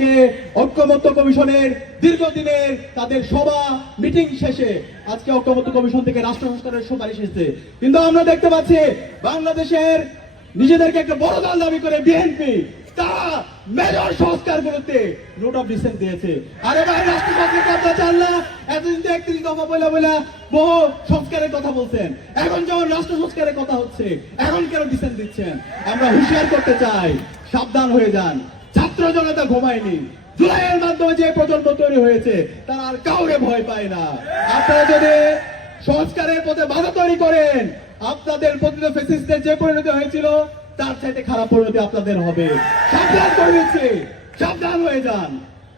আজকে ঐক্যমত্য কমিশনের দীর্ঘদিনের তাদের সভা, মিটিং শেষে আজকে ঐক্যমত্য কমিশন থেকে রাষ্ট্র সংস্কারের সুপারিশ এসেছে। কিন্তু আমরা দেখতে পাচ্ছি বাংলাদেশের নিজেদেরকে একটা বড় দল দাবি করে বিএনপি মেজর সংস্কার বিরুদ্ধে নোট অফ দিয়েছে। আরে ভাই করতে চান না, এতদিন তো একত্রিশ দফা বলে বহু সংস্কারের কথা বলছেন। এখন যখন রাষ্ট্র সংস্কারের কথা হচ্ছে, এখন কেন ডিসেন্ট দিচ্ছেন? আমরা হুঁশিয়ার করতে চাই, সাবধান হয়ে যান। ছাত্র জনতা ঘুমায়নি। জুলাইয়ের মাধ্যমে যে প্রজন্ম তৈরি হয়েছে, তারা আর কাউরে ভয় পায় না। আপনারা যদি সংস্কারের পথে বাধা তৈরি করেন, আপনাদের প্রতিত ফেসিস্টদের যে পরিণতি হয়েছিল, তার চাইতে খারাপ পরিণতি আপনাদের হবে। সাবধান করে দিচ্ছি। সাবধান হয়ে যান।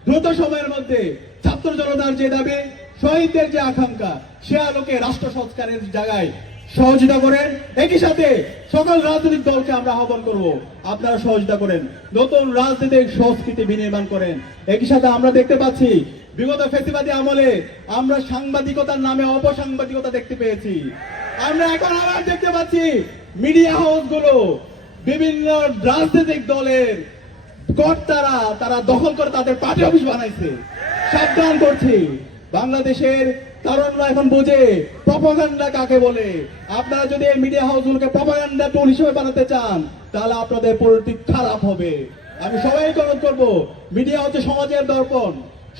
দ্রুত সময়ের মধ্যে ছাত্র জনতার যে দাবি, শহীদদের যে আকাঙ্ক্ষা, সে আলোকে রাষ্ট্র সংস্কারের জায়গায় সহযোগিতা করেন। একই সাথে সকল রাজনৈতিক দলকে আমরা আহ্বান করব, আপনারা সহযোগিতা করেন। নতুন রাজনৈতিক সংস্কৃতি বিনির্মাণ করেন। একই সাথে আমরা দেখতে পাচ্ছি, বিগত ফেসিবাদী আমলে আমরা সাংবাদিকতার নামে অপসাংবাদিকতা দেখতে পেয়েছি। আমরা এখন আবার দেখতে পাচ্ছি মিডিয়া হাউসগুলো, বিভিন্ন রাজনৈতিক দলের কর্তারা তারা দখল করে তাদের পার্টি অফিস বানাইছে। সাবধান করছি। বাংলাদেশের তরুণরা এখন বোঝে, প্রপাগান্ডা কাকে বলে? আপনারা যদি এই মিডিয়া হাউসগুলোকে প্রপাগান্ডা টুল হিসেবে বানাতে চান, তাহলে আপনাদের পরিণতি খারাপ হবে। আমি সবাইকে অনুরোধ করব মিডিয়া হচ্ছে সমাজের দর্পণ,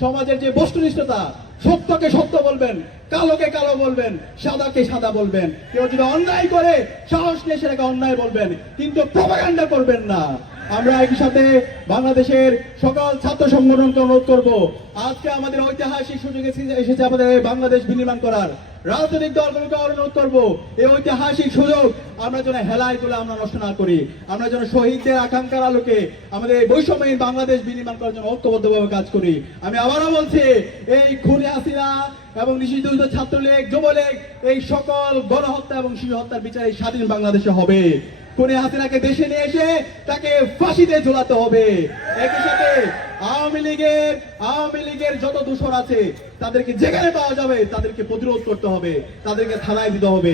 সমাজের যে বস্তুনিষ্ঠতা, সত্যকে সত্য বলবেন, কালোকে কালো বলবেন, সাদাকে সাদা বলবেন। কেউ যদি অন্যায় করে, সাহস নিয়ে সেটাকে অন্যায় বলবেন, কিন্তু প্রপাগান্ডা করবেন না। আমরা একই সাথে বাংলাদেশের সকল ছাত্র সংগঠনকে অনুরোধ করব। আজকে আমাদের ঐতিহাসিক সুযোগ এসেছে আমাদের বাংলাদেশ বিনির্মাণ করার। রাজনৈতিক দলগুলোকে অনুরোধ করব, এই ঐতিহাসিক সুযোগ আমরা যেন হেলায় তুলে আমরা নষ্ট না করি। আমরা যেন শহীদদের আকাঙ্ক্ষার আলোকে আমাদের এই বৈষম্যহীন বাংলাদেশ বিনির্মাণ করার জন্য ঐক্যবদ্ধভাবে কাজ করি। আমি আবারও বলছি, এই খুনে হাসিনা এবং নিষিদ্ধ ছাত্রলীগ, যুবলীগ, এই সকল গণহত্যা এবং শিশু হত্যার বিচার স্বাধীন বাংলাদেশে হবে। খুনে হাসিনাকে দেশে নিয়ে এসে তাকে ফাঁসিতে ঝোলাতে হবে। একই সাথে আওয়ামী লীগের আওয়ামী লীগের যত দূষণ আছে, তাদেরকে যেখানে পাওয়া যাবে, তাদেরকে প্রতিরোধ করতে হবে, তাদেরকে থানায় দিতে হবে।